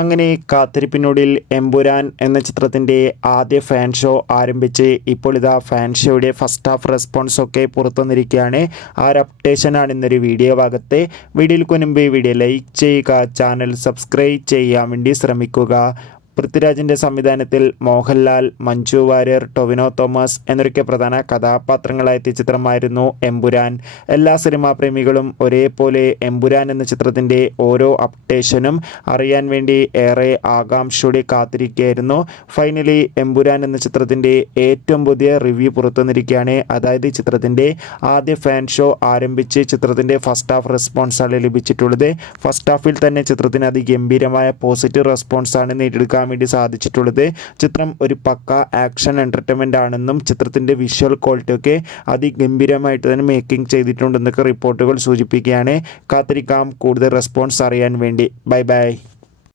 അങ്ങനെ കാത്തിരിപ്പിനൊടുവിൽ എമ്പുരാൻ എന്ന ചിത്രത്തിൻ്റെ ആദ്യ ഫാൻ ഷോ ആരംഭിച്ച് ഇപ്പോൾ ഇതാ ഫാൻ ഷോയുടെ ഫസ്റ്റ് ഹാഫ് റെസ്പോൺസ് ഒക്കെ പുറത്തു വന്നിരിക്കുകയാണ്. ആ ഒരു അപ്ഡേഷനാണ് ഇന്നൊരു വീഡിയോ ഭാഗത്ത്. വീഡിയോയിൽ മുൻപ് വീഡിയോ ലൈക്ക് ചെയ്യുക, ചാനൽ സബ്സ്ക്രൈബ് ചെയ്യാൻ വേണ്ടി ശ്രമിക്കുക. പൃഥ്വിരാജിൻ്റെ സംവിധാനത്തിൽ മോഹൻലാൽ, മഞ്ജു വാര്യർ, ടൊവിനോ തോമസ് എന്നൊക്കെ പ്രധാന കഥാപാത്രങ്ങളായെത്തിയ ചിത്രമായിരുന്നു എമ്പുരാൻ. എല്ലാ സിനിമാ പ്രേമികളും ഒരേപോലെ എമ്പുരാൻ എന്ന ചിത്രത്തിൻ്റെ ഓരോ അപ്ഡേഷനും അറിയാൻ വേണ്ടി ഏറെ ആകാംക്ഷയോടെ കാത്തിരിക്കുകയായിരുന്നു. ഫൈനലി എമ്പുരാൻ എന്ന ചിത്രത്തിൻ്റെ ഏറ്റവും പുതിയ റിവ്യൂ പുറത്തുവന്നിരിക്കുകയാണ്. അതായത് ചിത്രത്തിൻ്റെ ആദ്യ ഫാൻ ഷോ ആരംഭിച്ച് ചിത്രത്തിൻ്റെ ഫസ്റ്റ് ഹാഫ് റെസ്പോൺസാണ് ലഭിച്ചിട്ടുള്ളത്. ഫസ്റ്റ് ഹാഫിൽ തന്നെ ചിത്രത്തിന് അതിഗംഭീരമായ പോസിറ്റീവ് റെസ്പോൺസാണ് നേടിയെടുക്കാൻ വേണ്ടി സാധിച്ചിട്ടുള്ളത്. ചിത്രം ഒരു പക്ക ആക്ഷൻ എൻ്റർടൈൻമെൻ്റ് ആണെന്നും ചിത്രത്തിൻ്റെ വിഷ്വൽ ക്വാളിറ്റി ഒക്കെ അതിഗംഭീരമായിട്ട് തന്നെ മേക്കിംഗ് ചെയ്തിട്ടുണ്ടെന്നൊക്കെ റിപ്പോർട്ടുകൾ സൂചിപ്പിക്കുകയാണ്. കാത്തിരിക്കാം കൂടുതൽ റെസ്പോൺസ് അറിയാൻ വേണ്ടി. Bye bye.